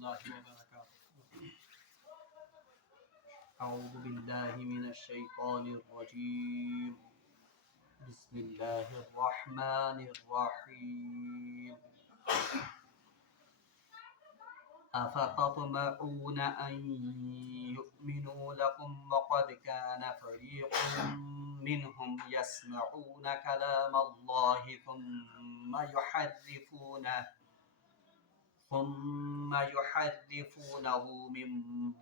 الله وبركاته. أعوذ بالله من الشيطان الرجيم. بسم الله الرحمن الرحيم. أفتطمعون أن يؤمنوا لكم وقد كان فريق منهم يسمعون كلام الله ثم يحرفونه من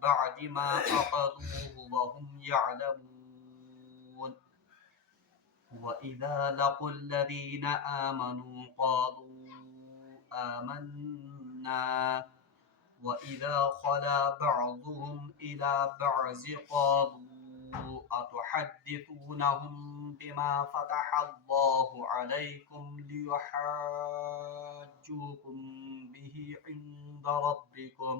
بعد ما عقلوه وهم يعلمون. وإذا لقوا الذين آمنوا قالوا آمنا وإذا خلا بعضهم إلى بعض قالوا أتحدثونهم بما فتح الله عليكم ليحاجوكم به عند ربكم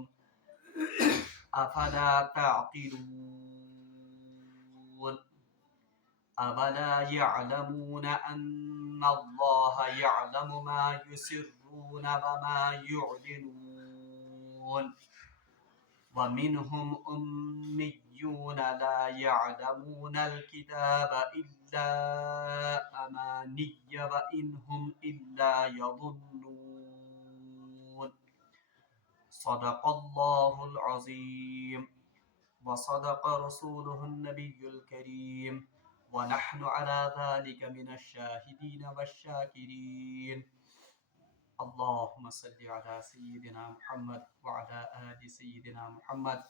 أفلا تعقلون. أفلا يعلمون أن الله يعلم ما يسرون وما يعلنون. ومنهم أميون لا يعلمون الكتاب إلا أماني وإن هم إلا يظنون. صدق الله العظيم وصدق رسوله النبي الكريم ونحن على ذلك من الشاهدين والشاكرين. اللهم صل على سيدنا محمد وعلى آل سيدنا محمد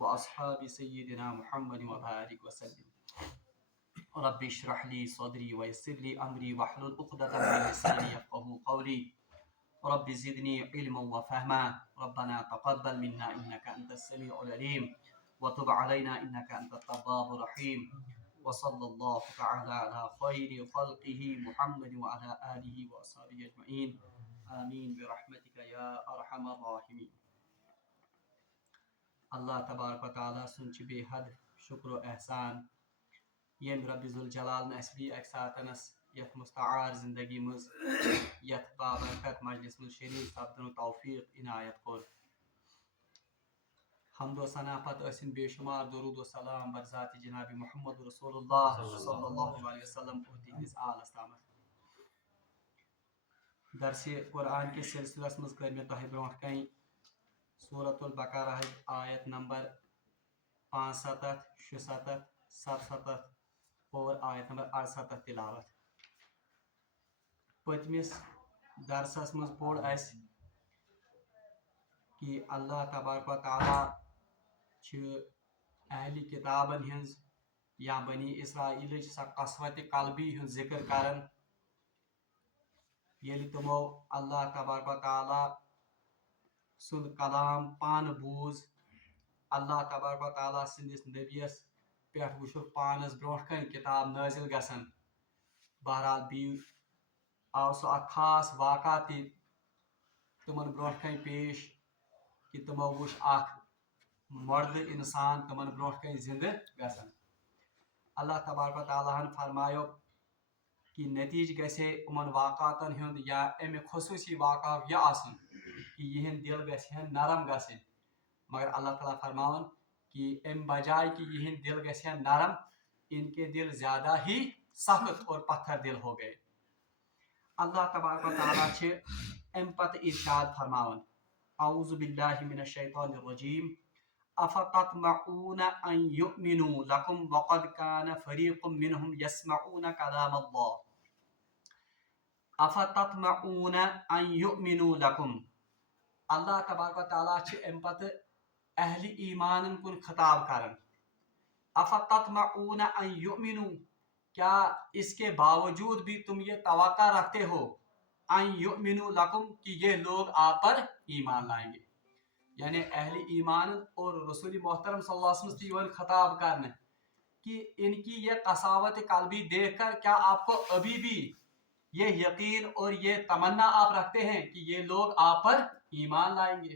وأصحاب سيدنا محمد وبارك وسلم. رب اشرح لي صدري ويسر لي أمري واحلل عقدة من لساني يفقهوا قولي. رب زدني علما وفهما. ربنا تقبل منا إنك أنت السميع العليم وتب علينا إنك أنت التواب الرحيم. وصلى الله تعالى على خير خلقه محمد وعلى آله وأصحابه أجمعين. آمین برحمتک یا ارحم الراحمین. اللہ تبارک و تعالیٰ سن بے حد شکر و احسان یم رب ذوالجلال اس بھی اک ساتنس یت مستعار زندگی مز یت بابرکت مجلس مز شریف سپدن توفیق عنایت کور. حمد و ثنا پتہ ٲسِن بے شمار درود و سلام بر ذات جناب محمد رسول اللہ صلی اللہ علیہ وسلم تہندس آلس تامت. درس قرآن کے سلسلس مز کر میں تہ برونٹ کن سورۃ البقرہ آیت نمبر 65 67 77 اور آیت نمبر 68 تلاوت. پتمس درسس مز پوڑ اس کہ اللہ تبارک و تعالیٰ اہل کتابن ہنز یا بنی اسرائیل سا قسوت قلبی ہند ذکر کرن یل تمو اللہ تبارک و تعالیٰ سن کلام پان بوز اللہ تبارک و تعالیٰ سندس نبیس پہ وچھک پانس برونٹ کن کتاب نازل گسن. بہرحال بی آو سو اک خاص واقعہ تی تمن برونٹ کن پیش کہ تمو وچھ اک مرد انسان تمن برونٹ کن زندہ گسن. اللہ تبارک و تعالیٰ ہن فرمایو کہ نتیج گژھے امن واقعاتن ہند یا امیک خصوصی واقع یہ آسن کہ یہن دل گژھن نرم گژھن. مگر اللہ تعالیٰ فرماون کہ ام بجائے کہ یہن دل گژھن نرم ان کے دل زیادہ ہی سخت اور پتھر دل ہو گئے. اللہ تبارک و تعالیٰ چھ ام پتہ ارشاد فرماون اعوذ باللہ من الشیطان الرجیم افتطمعون ان یؤمنوا لکم وقد کان فریق منہم یسمعون کلام اللہ. افتطمعون ان یؤمنوا لکم. اللہ تبارک و تعالیٰ چھ ام پتہ اہل ایمان کن خطاب کرن. افتطمعون ان یؤمنوا. کیا اس کے باوجود بھی تم یہ توقع رکھتے ہو ان یؤمنوا لکم کہ یہ لوگ آپ پر ایمان لائیں گے. یعنی اہل ایمان اور رسول محترم صلی اللہ علیہ وسلم کی خطاب کرنا کہ ان کی یہ قساوت قلبی دیکھ کر کیا آپ کو ابھی بھی یہ یقین اور یہ تمنا آپ رکھتے ہیں کہ یہ لوگ آپ پر ایمان لائیں گے.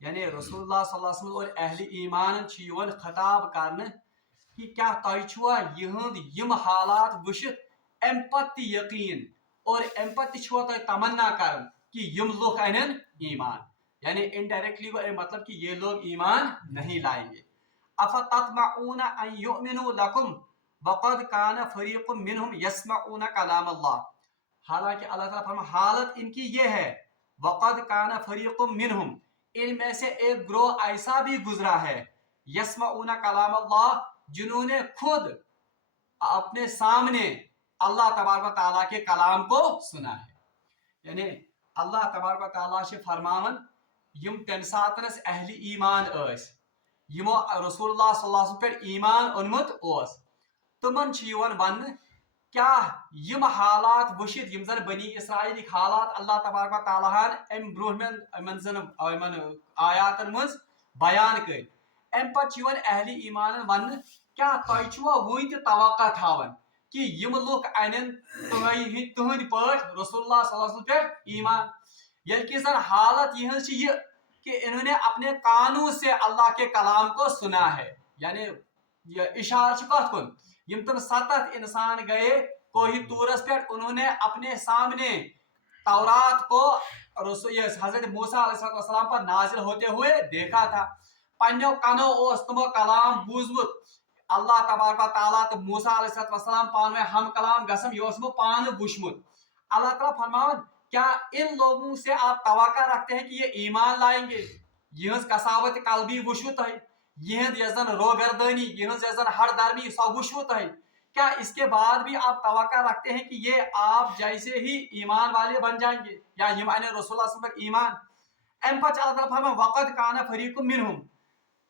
یعنی رسول اللہ صلی اللہ علیہ وسلم اور اہل ایمان چیون خطاب کرنا کہ کیا تہ چھوا یہند یم حالات وشت ام پتہ یقین اور ام پتہ چھوا تہ تمنا کرن کہ یم لوگ انن ایمان. یعنی انڈائریکٹلی مطلب کہ یہ لوگ ایمان نہیں لائیں گے. افتطمعون ان یؤمنوا لکم وقد کان فریق منہم یسمعون کلام اللہ. حالانکہ اللہ تعالیٰ فرما حالت ان کی یہ ہے وقد کان فریق منہم ان میں سے ایک گروہ ایسا بھی گزرا ہے یسمعون کلام اللہ جنہوں نے خود اپنے سامنے اللہ تبارک و تعالیٰ کے کلام کو سنا ہے. یعنی اللہ تبارک و تعالیٰ سے فرماون یم تم ساتنس اہل ایمان اس یمو رسول اللہ صلی اللہ علیہ وسلم پر ایمان اونمت اس تمن ون کیا یم حالات وشت یم زن بنی اسرائیل حالات اللہ تبارک و تعالیٰ ام برہمن آیاتن مز بیان کر ام پتہ اہل ایمان ون کیا تہ چھوا وی تہ توقع تھاون کہ یم لوگ انن تہند پاٹ رسول اللہ صلی اللہ علیہ وسلم پر ایمان یل کہ زن حالت یہ کہ انہوں نے اپنے کانوں سے اللہ کے کلام کو سنا ہے. یعنی اشارہ کت کن یم تم 7 انسان گئے کوہ طورس پہ انہوں نے اپنے سامنے تورات کو حضرت موسیٰ علیہ السلام پر نازل ہوتے ہوئے دیکھا تھا. پنو کنو اس تمو کلام بوزمت اللہ تبارک و تعالیٰ تو موسیٰ علیہ السلام پان میں ہم کلام گسم یہ اسمو پان وشمت. اللہ تعالیٰ فرماون کیا ان لوگوں سے آپ توقع رکھتے ہیں کہ یہ ایمان لائیں گے؟ یہ کساوت قلبی وشو تہ یہ زن روگردانی یہ زن ہر درمی سو وشو تہ کیا اس کے بعد بھی آپ توقع رکھتے ہیں کہ یہ آپ جیسے ہی ایمان والے بن جائیں گے یا یم ان رسول اللہ صلی اللہ علیہ وسلم پر ایمان. ام پچ اللہ تعالیٰ فرمایا وقد کان فریق منہم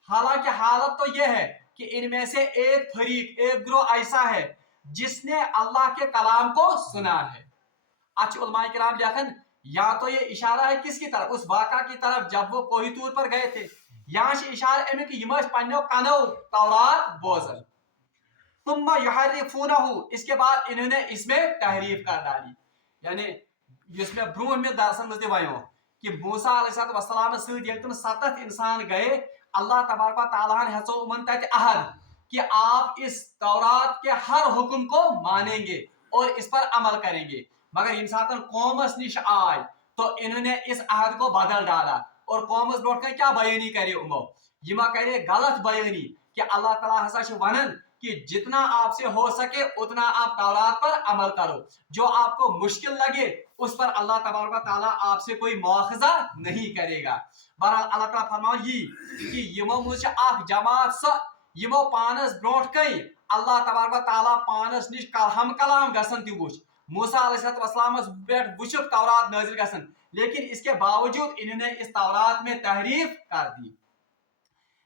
حالانکہ حالت تو یہ ہے کہ ان میں سے ایک فریق ایک گروہ ایسا ہے جس نے اللہ کے کلام کو سنا ہے. اچھا علماء کرام لیکن یا تو یہ اشارہ ہے کس کی طرف اس واقعہ کی طرف جب وہ کوہ طور پر گئے تھے یہاں سے اشارہ امی کہ یم پنو کنو تورات بوزن ثم یحرفونہ اس کے بعد انہوں نے اس میں تحریف کر ڈالی. یعنی اس میں برو میں درسن مجھے ویو کہ موسیٰ علیہ السلام سید یل تم 7 انسان گئے اللہ تبارک و تعالیٰ نے ہسو امن تت عہد کہ آپ اس تورات کے ہر حکم کو مانیں گے اور اس پر عمل کریں گے. مگر یم ساتن قومس نش آئے تو انہوں نے اس عہد کو بدل ڈالا اور قومس برو کیا بیانی کرے امو یما کرے غلط بیانی کہ اللہ تعالیٰ ہسا چھ ونن کہ جتنا آپ سے ہو سکے اتنا آپ تورات پر عمل کرو جو آپ کو مشکل لگے اس پر اللہ تبارک و تعالیٰ آپ سے کوئی مواخذہ نہیں کرے گا. بہرحال اللہ تعالیٰ فرماؤ یہ کہ یمو مجھ اخ جماعت سا یمو پانس بروٹ کئی اللہ تبارک و تعالیٰ پانس نش ہم کلام گسن تہ وچ موسیٰ علیہ السلام پہ وچک تورات نازل گسن لیکن اس کے باوجود انہوں نے اس تورات میں تحریف کر دی.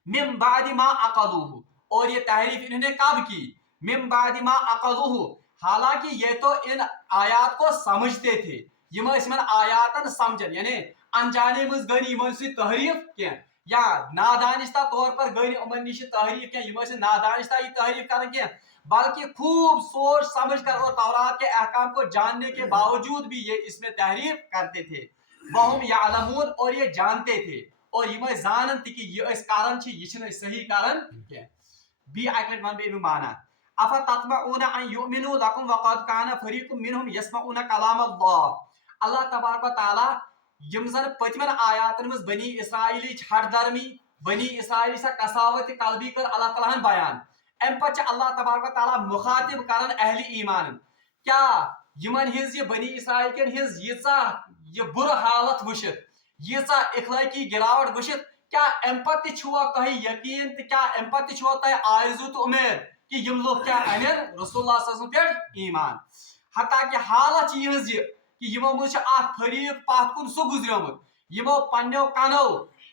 من بعد ما عقلوہ اور یہ تحریف انہوں نے کب کی؟ من بعد ما عقلوہ حالانکہ یہ تو ان آیات کو سمجھتے تھے یم اس من آیاتن سمجھن یعنی انجانے مز گئی یمن سی تحریف کی یا نادانستہ طور پر گئی امن نش تحریف کی یم سے نادانستہ یہ تحریف کرن کی بلکہ خوب سوچ سمجھ کر اور تورات کے احکام کو جاننے کے باوجود بھی یہ اس میں تحریف کرتے تھے. وہم یعلمون اور یہ جانتے تھے اور یہ زانن تھی کہ یہ اس کارن چھ یہ چھن صحیح کارن کی بی اکٹ ون بی معنی افتطمعون ان یؤمنوا لکم وقد کان فریق منہم یسمعون کلام اللہ. اللہ تبارک و تعالی یم زن پتمن آیاتن مز بنی اسرائیل ہر درمی بنی اسرائیل سے کساوت قلبی کر اللہ تعالیٰ بیان ام پچ اللہ تبارک و تعالیٰ مخاطب کرن اہل ایمان کیا یمن ہز یہ بنی اسرائیل کن ہز یہ بر حالت وشت یہ اخلاقی گراوٹ وشت کیا ام پتہ چھوا تہ یقین تہ کیا ام پتہ چھوا تہ آرزو تو امید کہ یم لوگ کیا انن رسول اللہ صلی اللہ علیہ وسلم پہ ایمان حتیٰ کہ حالت یہ کہ یمو مجھ اخ فریق پات کن سو گزریمت یمو پنو کنو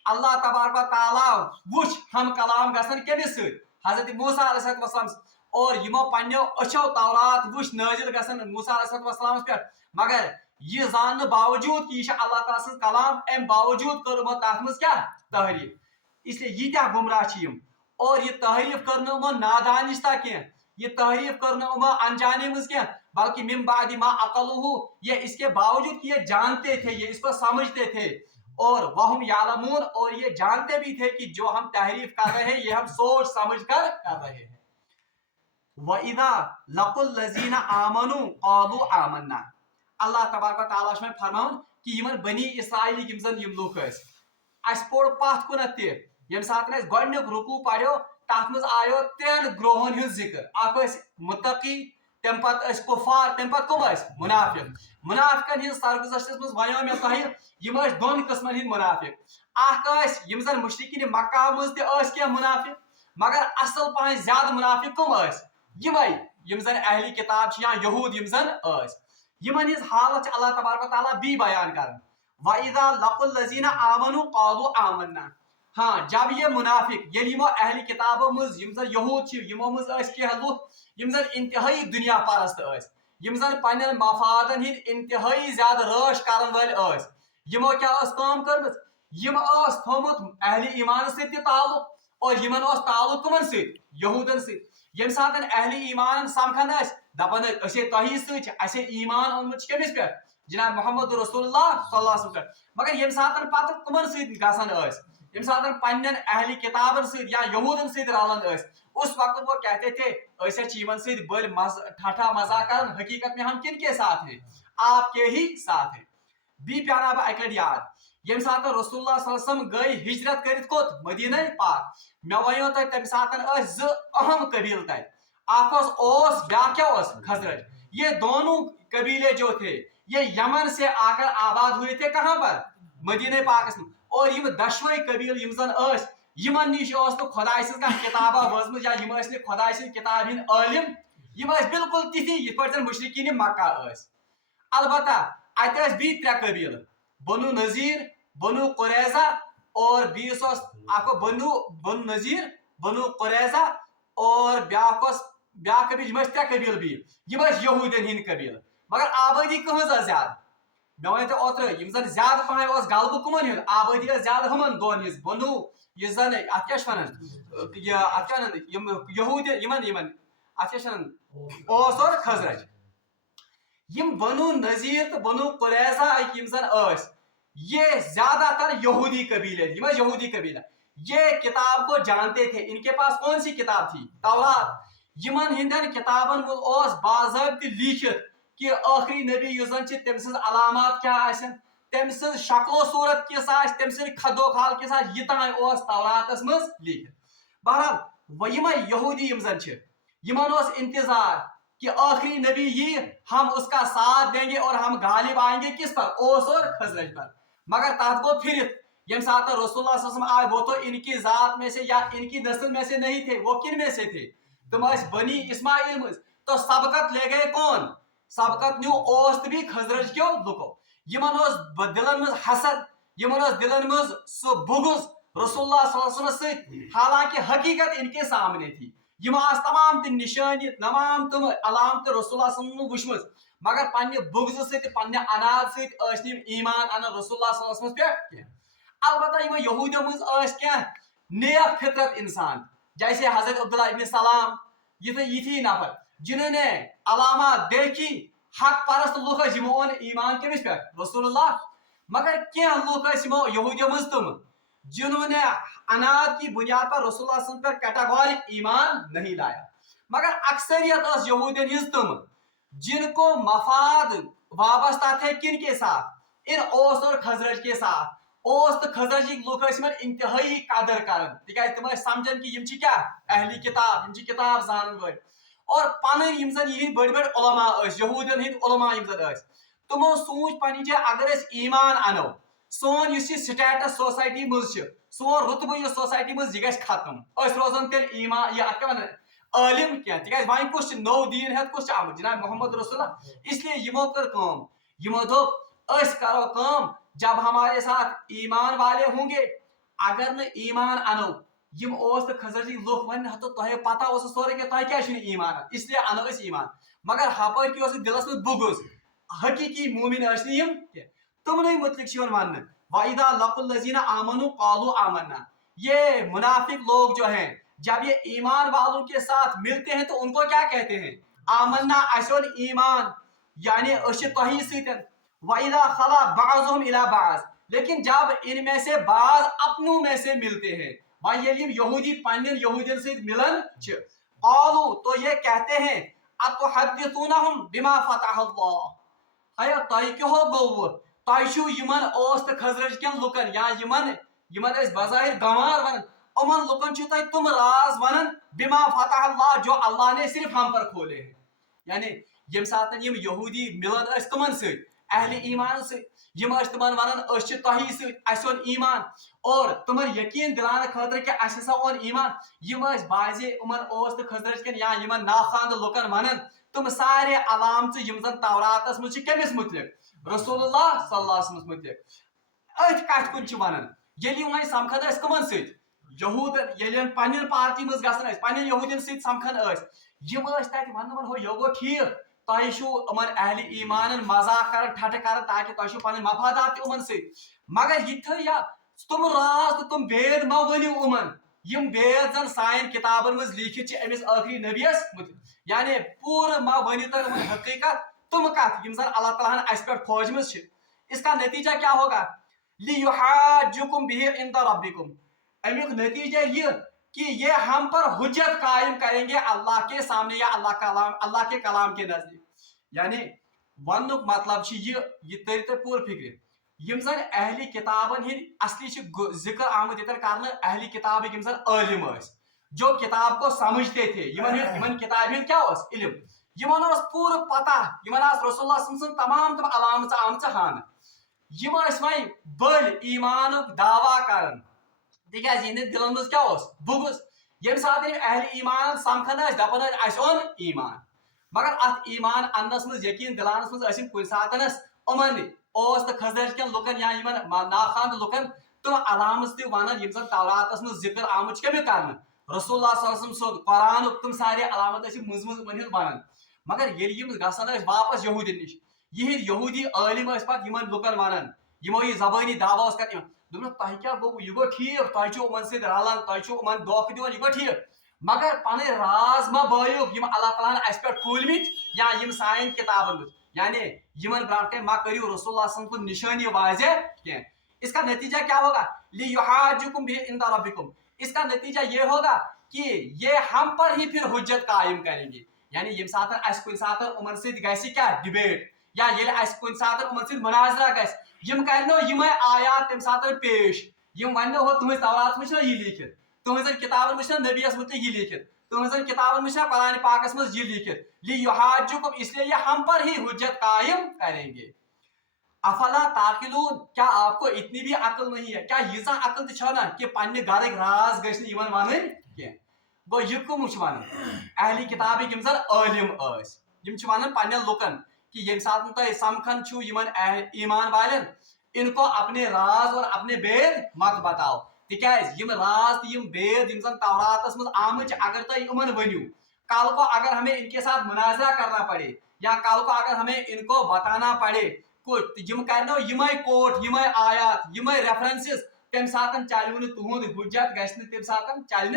اللہ تبارک و تعالیٰ وچ ہم کلام گسن کمس ست حضرت موسیٰ علیہ السلام اور یمو پنو اچھو تورات وچ نازل گسن موسیٰ علیہ السلام پہ مگر یہ زان باوجود کہ یہ اللہ تعالیٰ سن کلام ام باوجود کرمو تات مز کیا تحریف. اس لیے یہ کیا گمراہ یم اور یہ تحریف کرنا امو نادانستہ کی یہ تحریف کرنا امو انجانے مز کی بلکہ من بعد ما عقلوہ یہ اس کے باوجود کہ یہ جانتے تھے یہ اس کو سمجھتے تھے اور وہم یعلمون اور یہ جانتے بھی تھے کہ جو ہم تحریف کر رہے ہیں یہ ہم سوچ سمجھ کر رہے ہیں. وَإِذَا لَقُوا الَّذِينَ آمَنُوا قَالُوا آمَنَّا اللہ تبارک و تعالیٰ میں فرماؤن کہ یمن بنی اسرائیل یم زن یم لوگ اس اس پور پات کنت یم سات گۄڈنیُک رکوع پڑھو تات مز آیو ترین گروہن ہند ذکر اخ متقی تم پتہ کفار تم پتہ کم منافق منافقن ہند سرگزشتس مز ونیو مے تۄہہِ یم دون قسمن ہند منافق اخ یم زن مشرکین مکہ مز تہ منافق مگر اصل پہن زیادہ منافق کم یمے یم زن اہلی کتاب یا یہود یم زن یمن ہز حالت اللہ تبارک و تعالیٰ بی بیان کر وَإِذَا لَقُوا الَّذِينَ آمَنُوا قَالُوا آمَنَّا ہاں جب یہ منافق یل یمو اہل کتابوں مز یم زن یہود یمو مز لوگ یم زن انتہائی دنیا پرست یم زن پنن مفادن ہند انتہائی زیادہ رٲچھ کرن ول یمو کیا کٲم کٔرمٕژ یم تھومت اہل ایمان ست تعلق اور یمن تعلق کمن ست یہودن ست یم سات اہل ایمان سمکھان دپان تہی ست ایمان اونمت کمس پہ جناب محمد رسول اللہ صلی اللہ علیہ وسلم مگر یم سات پتہ کمن ست گژھان یم سات پنن اہل کتابن ست یا یہودن ست رلان اس وقت وہ کہتے تھے ایسے چیمن ست بل ٹھٹھا مزاق کرن حقیقت میں ہم کن کے ساتھ ہیں آپ کے ہی ساتھ ہیں بی پیانا بہ اکہ یاد یم سات رسول اللہ صلی اللہ علیہ وسلم گئی ہجرت کرت کوت مدینہ پاک مے ونیو تہ تم سات ز اہم قبیل تت اخ اوس بیاکھ کیا خزرج یہ دونوں قبیلے جو تھے یہ یمن سے آ کر آباد ہوئے تھے کہاں پر مدینہ پاکس میں اور یم دشوئی قبیل یم زن یمن نش تو خدائے سن کتابہ وزم یا یم خدائے سن کتاب ہند عالم یم بالکل تتھی یہ پہ زن مشرکین مکہ البتہ ات بی ترے قبیل بنو نذیر بنو قریظہ اور بیس بنو نذیر بنو قریظہ اور بیاکھ قبیل ترے قبیل بی یہودین ہند قبیل مگر آبادی کہاں زیادہ مے ون تو اوتر یم زن زیادہ پہن غلبہ کمن ہند آبادی زیادہ ہمن دون ہز بنو یہ زن ات کیا ونان یہود یمن ات کیا اوس اور خزرج یم بنو نذیر تو بنو قریظہ یم زن یہ زیادہ تر یہودی قبیلے یہودی قبیلہ یہ کتاب کو جانتے تھے ان کے پاس کون سی کتاب تھی تورات یمن ہندن کتابن مز باضابطہ لکھت کہ آخری نبی یس زن تم سز علامات کیا تم سز شکل و صورت کس تم سز خد و خال کس یہ تان توراتس مز لکھت بہرحال یم یہودی یم زن یمن انتظار کہ آخری نبی یہ ہم اس کا ساتھ دیں گے اور ہم غالب آئیں گے کس پر اوس اور خزرج پر مگر تات کو پھرت یم سات رسول اللہ صلی اللہ علیہ وسلم آئے وہ تو ان کی ذات میں سے یا ان کی نسل میں سے نہیں تھے وہ کن میں سے تھے تم بنی اسماعیل مز تو سبقت لے گئے کون سبقت نیو اوس بھی خزرج کیو لکو یمن دلن مز حسد یمن دلن مز سو بغض رسول اللہ صلی اللہ علیہ وسلم سے حالانکہ حقیقت ان کے سامنے تھی یم تمام تم نشانی تمام تم علامت رسول اللہ صلی اللہ علیہ وسلم وچمت مگر پنہ بغض ست پنہ اناد ست ایمان ان رسول اللہ صلی اللہ علیہ وسلم پہ البتہ یم یہودیو مز کیا نیک فطرت انسان جیسے حضرت عبداللہ ابن سلام یہ نفر جنہوں نے علامات دیکھی حق پرست لوگ یمو اون ایمان کمس پہ رسول اللہ مگر کیا لوگ یہودیو مز تم جنہوں نے اناد کی بنیاد پر رسول اللہ صلی اللہ علیہ وسلم پر کیٹاگورک ایمان نہیں لایا مگر اکثریت یہودین ہز تم جن کو مفاد وابستہ تھے کن کے ساتھ ان اوس اور خزرج کے ساتھ اوس تو خزرج لوگ انتہائی قدر کرن تکیاز تم سمجھن کہ یم کیا اہلی کتاب یم کتاب زانن ول اور پن یم زن یہ بڑ بڑ علماء یہودین ہند علماء یم زن تمو سوچ پنہ جائے اگر اس ایمان انو سون یہ سٹیٹس سوسائٹی مز سون رتبہ یہ سوسائٹی مز یہ گھس ختم اس روزن تیل ایمان یہ ات ون عالم کی تکیاز وائن کس نو دین ہے کس آمد جناب محمد رسول اللہ اس لیے یمو کر کام یمو دوپ اس کرو کام جب ہمارے ساتھ ایمان والے ہوں گے اگر نہ ایمان انو یم اوس تو خزرجی لوگ ون تو تہ پتہ اس سورے کہ تہ کیا ایمان اس لیے انو اس ایمان مگر ہپر کی اس دلس میں بغض حقیقی مومن اشن یم تمنے متعلق ون وَإِذَا لَقُوا الَّذِينَ آمَنُوا قَالُوا آمَنَّا یہ منافق لوگ جو ہیں جب یہ ایمان والوں کے ساتھ ملتے ہیں تو ان کو کیا کہتے ہیں آمنا اسون ایمان یعنی اش توہی سیتن وَإِذَا خَلَا بَعْضُهُمْ إِلَى بَعْضٍ لیکن جب ان میں سے بعض اپنوں میں سے ملتے ہیں وَيَلِمْ یہودی پنن یہودین سے ملن قالوا تو یہ کہتے ہیں اتحدثونہم بما فتح اللہ ہے تہ کہو گو تہ یمن اوس تو خزرج کن لکن یا یمن यमन बज़ाहिर गंवार वन उमन लुकन तुम राज वन बिमा फतह अल्लाह जो अल्लाह ने सिर्फ हम पर खोले हैं। यानी यम सात यम यहूदी मिलन कमन से अहले ईमान से यम तमन वन तही सोन ईमान और तुमन यकीन दिलाने खतर कि असा ओन ईमान यम बाजे उमन तो खजरच कन या यमन नाखान लुकन वन तुम सारे अलामत यम जन तौरातस मज कमिस मुतलिक रसूलुल्लाह सल्लल्लाहु अलैहि वसल्लम मुतलिक अथ कथ कुन वन ये वह समखन कमन सत यहूदन ये पन्न पार्टी मज गसन पन्न यहूदन सत समखन यम वन हो यो गो ठीक तुम अहले ईमान मजाक कर ठट कर ताकि तुम पन मफादात उमन सत मगर ये याद तुम राज तो तुम भेद मा वनु उमन यम भेद जन सान किताबन मज लिखित अमिस आखिरी नबियस यानी पूरा मा वन तन हकीकत तुम कत यम जन अल्लाह ताला अस पे खोजमज इसका नतीजा क्या होगा लियुहाजुकुम बिहि इंदा रब्बिकुम अमुक नतीजा ये कि ये हम पर हुज्जत कायम करेंगे अल्लाह के सामने या अल्लाह के कलाम के नजदीक। यानी वन मतलब ये तर पूर फिक्र यम जन अहली किताबन हिंद असली जिक्र आमद ये कर अहली किताब यम जन आलिम जो किताब को समझते थे यमन किताब हिंद क्या इल्म यमन पूर पता यमन रसूलुल्लाह सल्लल्लाहु अलैहि वसल्लम तमाम तम अलामत आमच हान यम वह बल ईमान दावा कर तिकाज इन दिलन मज क्या बुगस ये सात अहल ईमान समखन दपान ओन ईमान मगर अत ईमान अन्नस मज यकीन दिलानस मज कुन सातनस उमन तो खजरच कन लुकन या नाखान लुकन तुम अलामत तह वन यम जन तौरातस मज जिक्र आमुत कमिक कर रसूलुल्लाह सल्लल्लाहु अलैहि वसल्लम कुरान तुम सारे अलामत मज मज वन वन मगर ये गसन वापस यहूदी निश यह यहूदी आलिम पे लुकन वन यमो यह जबानी दावा कर तह क्या गो यह गो ठीक तुम उमन सत रलान तुम धोख दिवान यह गो ठीक मगर पन राज मा बायो यम अल्लाह ताला अस पे खोलमित या यम सान किताबन मज यानी यमन ब्रांट मा करियो रसूलुल्लाह सल्लल्लाहु अलैहि वसल्लम निशानी वाज़े क्या इसका नतीजा क्या होगा लियुहाजुकुम बिहि इंदा रब्बिकुम इसका नतीजा ये होगा कि ये हम पर ही फिर हुज्जत कायम करेंगे। यानी यम सात अस कुन सात उमन सत गसि क्या डिबेट या ये अस कुन सात उमन सत मुनाजरा गस यम करनो यम आयात तम सात पेश यम वन हो तुम तौरात में यह लिखित तुम किताबन में नबियस मुतलिक यह लिखित तुम किताबन में कुरान पाकस में यह लिखित लियुहाजुकुम इसलिए ये हम पर ही हुज्जत कायम करेंगे। अफला ताकिलून क्या आपको इतनी भी अकल नहीं है क्या यीजा अकल तो ना कि पन्ने घर राज गई वन गो यह कम वन अहली किताब यम जन आलिम वन पन्न लुकन कि ये सात तुम समखन ईमान वालन इनको अपने राज और अपने भेद मत बताओ तिकाज यम राज यम भेद यम जन तौरातस मज आमच अगर तुम इमन वनु कल को अगर हमें इनके साथ मुनाजरा करना पड़े या कल को अगर हमें इनको बताना पड़े यम करनो यम कोट यम आयात यम रेफरेंसेस तम सात चल तुहद हुज्जत गम सात चल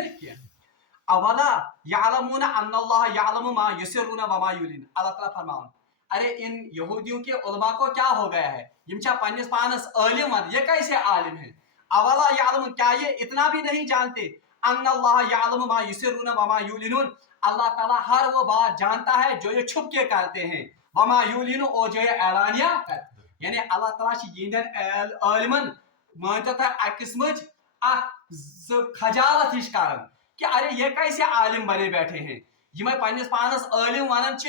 अवला यालमून अन्नल्लाह यालमु मा युसिरून व मा युलिन अल्लाह ताला फरमान अरे इन यहूदियों के उलमा को क्या हो गया है यम पन्निस पानस आलिम वन ये कैसे आलिम है अवला यालमून क्या ये इतना भी नहीं जानते अन्नल्लाह यालमु मा युसिरून व मा युलिन अल्लाह ताला हर वो बात जानता है जो ये छुप के करते हैं वमा युलिन और जो ये ऐलानिया करते यानी अल्लाह ताला यहन आलिमन मानता था अकिस मज खजालत हिश कारण कि अरे ये कैसे आलिम बने बैठे हैं यम पन्निस पानस आलिम वन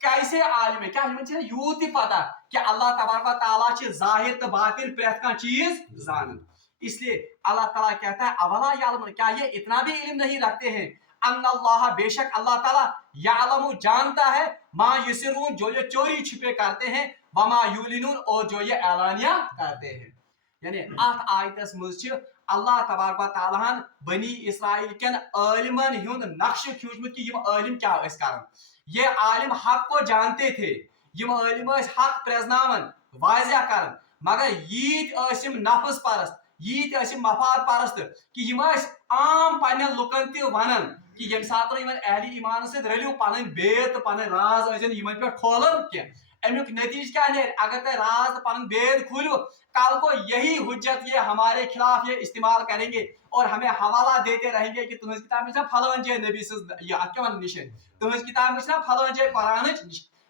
कैसे आलिम है क्या यूत ही पता कि अल्लाह तबारक व तआला जाहिर तो बातिन प्रेत का चीज जान इसलिए अल्लाह ताला कहता है अवला यालमून क्या ये इतना भी इल्म नहीं रखते हैं अन्नल्लाह बेशक अल्लाह ताला यालमु जानता है मा युसिरून जो ये चोरी छिपे करते हैं वमा युलिनून और जो ये ऐलानिया करते हैं। यानी अत आयतस मज अल्लाह तबारक व तआला बनी इसराइल केन आलिमन हुंद नक्श खींचमुत कि यम आलिम क्या करन ये आलिम हक को जानते थे यम आलिम हक प्रेजनावन वाज़िया करन मगर यीत नफस परस्त यीत मफाद परस्त कि यम आम पन्न लुकन तह वनन कि यम सात अहली ईमान सत रलियो पन बेद पन राज यमन पे खोलन क्या अमुक नतीज क्या है अगर तुम राज पन बेद खोलो कल को यही हुज्जत ये हमारे खिलाफ ये इस्तेमाल करेंगे और हमें हवाला देते रहेंगे कि तुम्हें किताब में फलान जय नबी क्या निशन तुम्हें किताब में फलान जय कुरान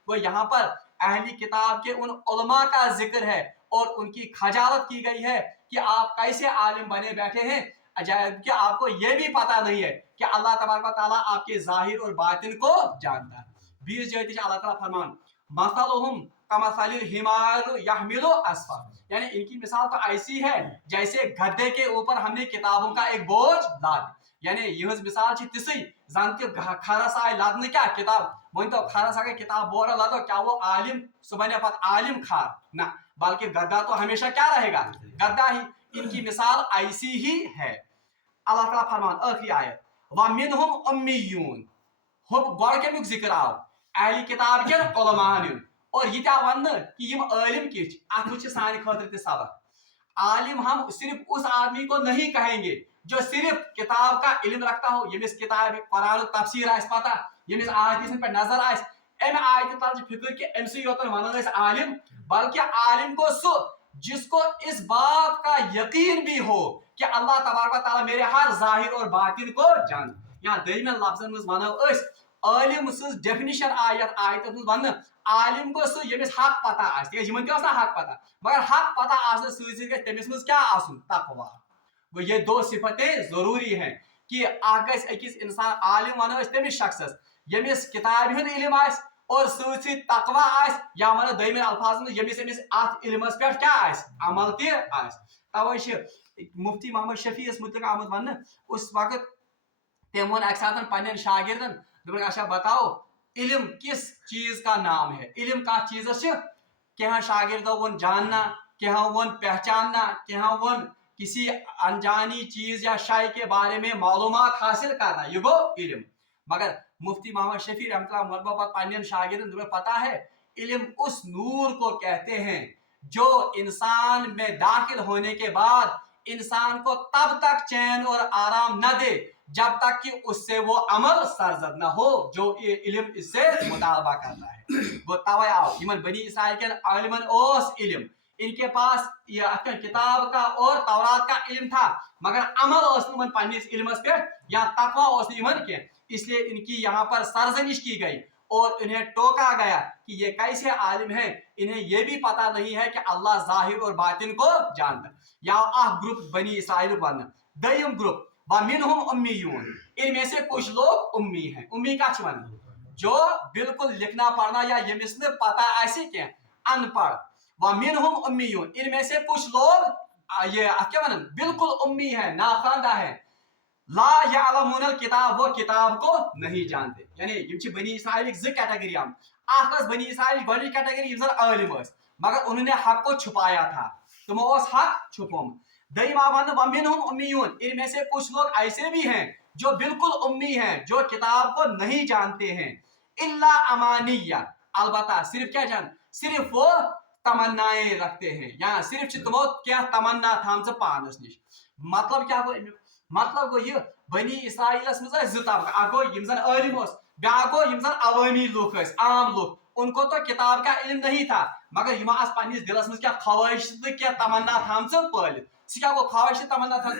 वो यहाँ पर अहली किताब के उन उलमा का जिक्र है और उनकी खजालत की गई है कि आप कैसे आलिम बने बैठे हैं, कि आपको ये भी पता नहीं है कि अल्लाह तबारक व तआला आपके जाहिर और बातिन को जानता है। 20 जगह अल्लाह ताला फरमान मसलुहुम कमसलिल हिमार यहमिलु अस्फर, यानी इनकी मिसाल तो ऐसी है जैसे गधे के ऊपर हमने किताबों का एक बोझ लाद, यानी यह मिसाल तिसई जन कि खरस आय लादने क्या किताब, वन तो खरस अगर किताब बोरा लादो क्या वो आलिम सुबह पत आलिम खार ना, बल्कि गद्दा तो हमेशा क्या रहेगा, गद्दा ही। इनकी मिसाल ऐसी ही है। अल्लाह ताला फरमान आखिरी आयत वमिनहुम उम्मियून, गॉड के जिक्र आओ अहली किताब के उलमान, और ये वन कि यम आलिम किछ अत सान खतर सबक। आलिम हम सिर्फ उस आदमी को नहीं कहेंगे जो सिर्फ किताब का इल्म रखता हो, यमिस किताब कुरान तफसीर आस पता, यमिस आयत पे नजर आस, अम आयत तल फिक्र कि अमसी योतन वन आलिम, बल्कि आलिम को सो जिसको इस बात का यकीन भी हो कि अल्लाह तबारक व तआला मेरे हर जाहिर और बातिन को जान। यहाँ दरिमियान लफ्जन मज वनो आलिम सज डेफिनिशन आयत आयत वन आलिम को सो यमिस हक पता आस, यमन ते हक पता, मगर हक पता आसने सत तमिस मज क्या आसुन तकवा। वो ये दो सिफतें जरूरी हैं कि अकिस इंसान आलिम वनो तमिस शख्सस यमिस किताब हुंद इल्म आस और सत तकवा आस, या वन दमिन अल्फाज में यमिस अमिस अत इल्मस पे क्या आस अमल ते आस। तवे मुफ्ती मोहम्मद शफी मुतलक आमद वन उस वक्त तम वो अक साथ पन्न शागिर्दन दोपन अच्छा बताओ इल्म किस चीज का नाम है, इल्म का चीज क्या शागिर्दों वो जानना, क्या वो पहचानना, क्या वो किसी अनजानी चीज या शाय के बारे में मालूमात हासिल करना, ये गो इल्म। मगर मुफ्ती मोहम्मद शफी रहमतुल्लाह पन्न शागिर्दन तुम्हें पता है इल्म उस नूर को कहते हैं जो इंसान में दाखिल होने के बाद इंसान को तब तक चैन और आराम न दे जब तक कि उससे वो अमल सरजद न हो जो इल्म इससे मुतालबा करता है। वो तवे आओ इमन बनी इसराइल के आलिमन ओस इल्म, इनके पास ये किताब का और तौरात का इल्म था, मगर अमल ओस पन्निस इल्मस पे या तकवा ओस इमन के, इसलिए इनकी यहाँ पर सरजनिश की गई और इन्हें टोका गया कि ये कैसे आलिम है, इन्हें ये भी पता नहीं है कि अल्लाह जाहिर और बातिन को जानता। या ग्रुप बनी इसराइल वन दयम ग्रुप वमिनहुम उम्मीयून, इनमें से कुछ लोग उम्मी हैं। उम्मी का वन जो बिल्कुल लिखना पढ़ना या यमिस में पता ऐसे क्या अनपढ़। वमिनहुम उम्मीयून, इनमें से कुछ लोग ये क्या वन बिल्कुल उम्मी है, नाखानदा है। ला यालमूनल किताब, वो किताब को नहीं जानते, यानी ये बनी इसराइल ज कैटेगरी हम आखस बनी इसराइल गॉडी कैटेगरी जन आलिम मगर उन्होंने हक को छुपाया था, तुम हक छुपोम। दईमा वन वमिनहुम उम्मीयून, इनमें से कुछ लोग ऐसे भी हैं जो बिल्कुल उम्मी हैं, जो किताब को नहीं जानते हैं। इल्ला अमानिया, अलबत्ता सिर्फ क्या जान, सिर्फ वो तमन्नाएं रखते हैं, यहाँ सिर्फ तुम क्या तमन्ना थाम पानस निश। मतलब क्या गो, मतलब गो ये बनी इसराइलस मज ज तबका, अ गो यम जन आलिम ब्या गो यम जन अवामी लुक आम लुक, उनको तो किताब का इल्म नहीं था, मगर यम पन्निस दिलस मज क्या ख्वाहिश क्या तमन्ना थाम पालित, क्या गो ख्वाहिश तमन्ना था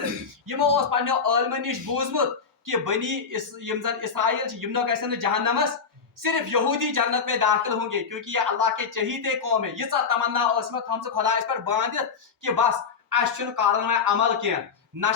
यमो पन्नो आलिम निश बूझमुत कि बनी यम जन इसराइल यम गसन जहन्नमस, सिर्फ यहूदी जन्नत में दाखिल होंगे क्योंकि ये अल्लाह के चहीते कौम है। यीचा तमन्ना थम खुदा पर बांधित कि बस अस कारण में अमल क्या ना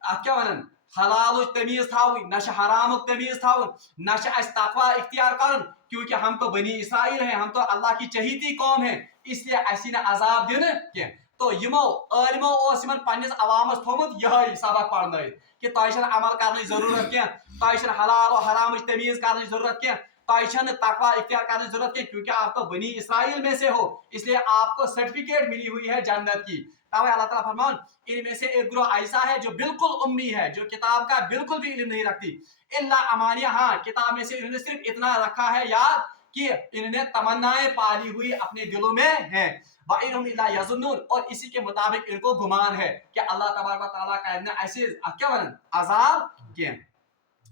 क्या वन हलाल तमीज थावी ना हराम तमीज थावन ना तकवा इख्तियार कर, क्योंकि हम तो बनी इसराइल हैं, हम तो अल्लाह की चहीती कौम है, इसलिए असी न अजाब दिन क्या। तो यमो आलिमो पन्निस अवामस थोमुत यही सबक पढ़न कि तुम अमल करने जरूरत क्या, तुम हलाल और हराम तमीज करने जरूरत क्या, तुम तकवा इख्तियार करने जरूरत क्या, क्योंकि आप तो बनी इसराइल में से हो, इसलिए आपको सर्टिफिकेट मिली हुई है जन्नत की। तब अल्लाह ताला फरमान इनमें से एक ग्रोह ऐसा है जो बिल्कुल उम्मी है, जो किताब का बिल्कुल भी इल्म नहीं रखती। इल्ला अमानिया, हाँ किताब में से इन्होंने सिर्फ इतना रखा है याद कि इन्होंने तमन्नाएं पाली हुई अपने दिलों में है। और इसी के मुताबिक इनको गुमान है कि अल्लाह तबारक व तआला का ऐसे क्या वन अजाब के।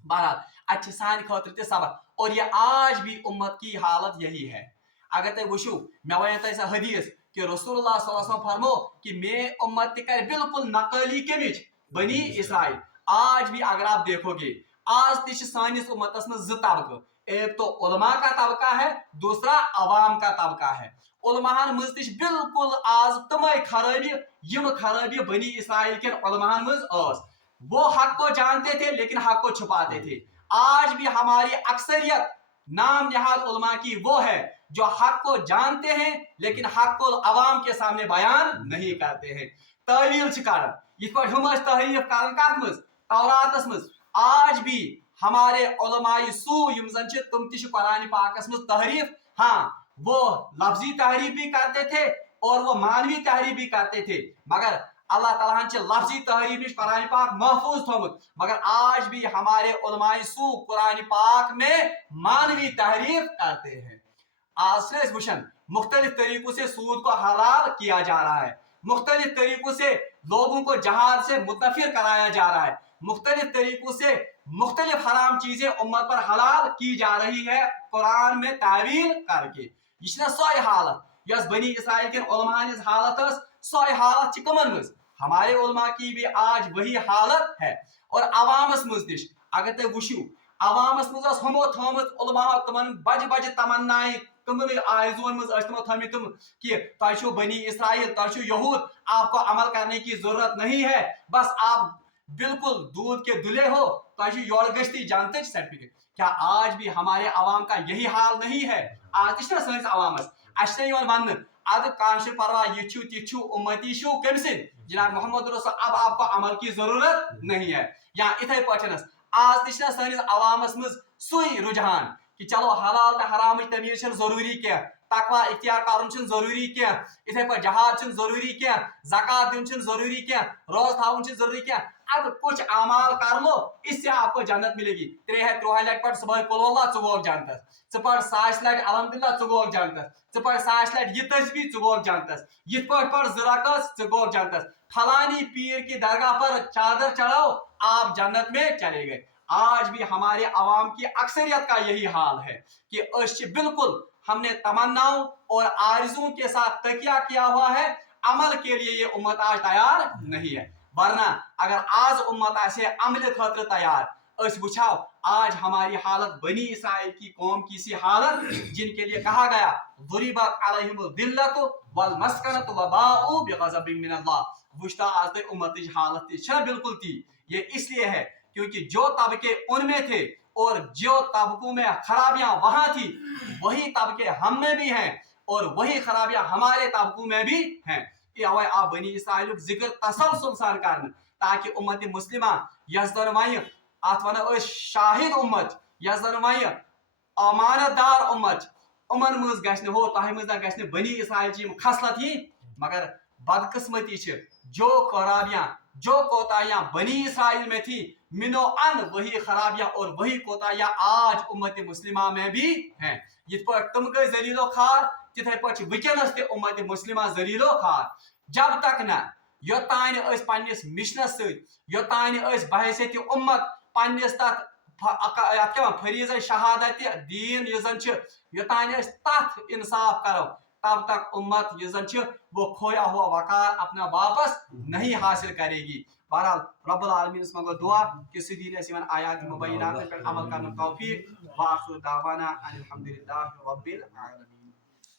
बहरहाल अच्छे सान खतर सबक, और ये आज भी उम्मत की हालत यही है। अगर तुम वुशु मे वन तुम हदीस कि रसूलुल्लाह सल्लल्लाहु अलैहि वसल्लम फरमो कि मे उम्मत कर बिल्कुल नकली कमिच बनी इसराइल। आज भी अगर आप देखोगे आज तिश सानिस उम्मतस में ज तबका, एक तो उलमा का तबका है, दूसरा अवाम का तबका है। उलमाहन मज तिश बिल्कुल आज तमे खराबी यम खराबी बनी इसराइल के उलमाहन मज। वो हक को जानते थे लेकिन हक को छुपाते थे। आज भी हमारी अक्सरियत नाम नहाद उलमा की वो है जो हक को जानते हैं लेकिन हक को अवाम के सामने बयान नहीं करते हैं। तावील कर हम तहरीफ कर कत मज तौरातस मज। आज भी हमारे उलमाए सू यम जन तुम कुरान पाकस मज तहरीफ, हाँ वो लफ्जी तहरीफ भी करते थे और वो मानवी तहरीफ भी करते थे, मगर अल्लाह ताला ने लफ्जी तहरीफ निश कुरान पाक महफूज थोमुत। मगर आज भी हमारे उलमाए सू कुरान पाक में मानवी तहरीफ करते हैं। आज वुशन मुख्तलिफ तरीकों से सूद को हलाल किया जा रहा है, मुख्तलिफ तरीकों से लोगों को जहाज से मुतफिर कराया जा रहा है, मुख्तलिफ तरीकों से मुख्तलिफ हराम चीजें उम्मत पर हलाल की जा रही है कुरान में तावील करके। यह सोई हालत यस बनी इसराइल के उलमा हालत सोई हालत कमन मज हमारे उलमा की भी आज वही हालत है। और अवामस मज निश अगर तुम वुशु अवामस मज हमो थमत उलमा तमन बज बज तमन्नाएं तमन आयजोन मज तमो थमित तुम कि तुम बनी इसराइल तुम यहूद, आपको अमल करने की जरूरत नहीं है, बस आप बिल्कुल दूध के दुले हो, तुम योड़ गश्ती जानते सर्टिफिकेट। क्या आज भी हमारे अवाम का यही हाल नहीं है? आज सैस अवामस वन अद काश परवा यु उम्मती शु कम जनाब मोहम्मद रसूल, अब आपको अमल की जरूरत नहीं है। या इथे पचनस आज सैस अवामस मज सुई रुझान कि चलो हलाल तो हराम तमीज जरूरी क्या, तकवा इख्तियार कर जरूरी क्या, इथे पे जहाद जरूरी क्या, ज़कात दिन जरूरी क्या, रोज थावन जरूरी क्या। अब कुछ अमाल कर लो, इससे आपको जन्नत मिलेगी। 3 लट पढ़ सुबह कुल चुगोक जानतस, पढ़ 100 लट अलहमदुलिल्लाह चुगोक जानतस, पढ़ 100 लट यह तस्बीह चुगोक जानतस, यथ पढ़ ज़राकस चुगोक जानतस, फलानी पीर की दरगाह पर चादर चढ़ाओ, आप जन्नत में चले गए। आज भी हमारे अवाम की अक्सरियत का यही हाल है कि बिल्कुल हमने तमन्नाओं और आरज़ुओं के साथ तकिया किया हुआ है, अमल के लिए ये उम्मत आज तैयार नहीं है। वरना अगर आज उम्मत ऐसे अमल खतर तैयार वुछाओ आज हमारी हालत बनी इसराइल की कौम की सी हालत जिनके लिए कहा गया दुरिबत अलैहिमुल दिल्लतु वल मस्कनतु व बाउ बिगज़बिन मिनल्लाह। वुछता आज तक उम्मत की हालत बिल्कुल थी। ये इसलिए है क्योंकि जो तबके उनमें थे और जो तबकों में खराबियां वहां थी, वही तबके हम में भी हैं और वही खराबियां हमारे तबकों में भी हैं। आप बनी इसराइल जिक्र तसलसल सान कर ताकि उम्मत मुस्लिमा यस जन वन अत वन शाहिद उम्मत, यस जन वन अमानतदार उम्मत, उमन मज गश्न हो तह मज गश्न बनी इसराइल की खसलत ही। मगर बदकिस्मती जो खराबियां जो कोताहियां बनी इसराइल में थी, मिनो अन वही खराबियां और वही कोताहियां आज उम्मत मुस्लिमा में भी हैं। यथ पर तुम गए जलीलो खार तिथे पे वनस ते उम्मत मुस्लिमा जलीलो खार। जब तक न योतान पन्निस मिशनस योतान बहैसियत उम्मत पन्निस तथ फरीज़ शहादत दीन योतान तथ इंसाफ करो, तब तक उम्मत वो खोया हुआ वकार अपना वापस नहीं हासिल करेगी। बहरहाल रब्बुल आलमीन मंगो दुआ कि सीधी आयात मुबैनात पर अमल करने तौफीक। व आखिर दावाना अनिल हम्दुलिल्लाहि रब्बिल आलमीन।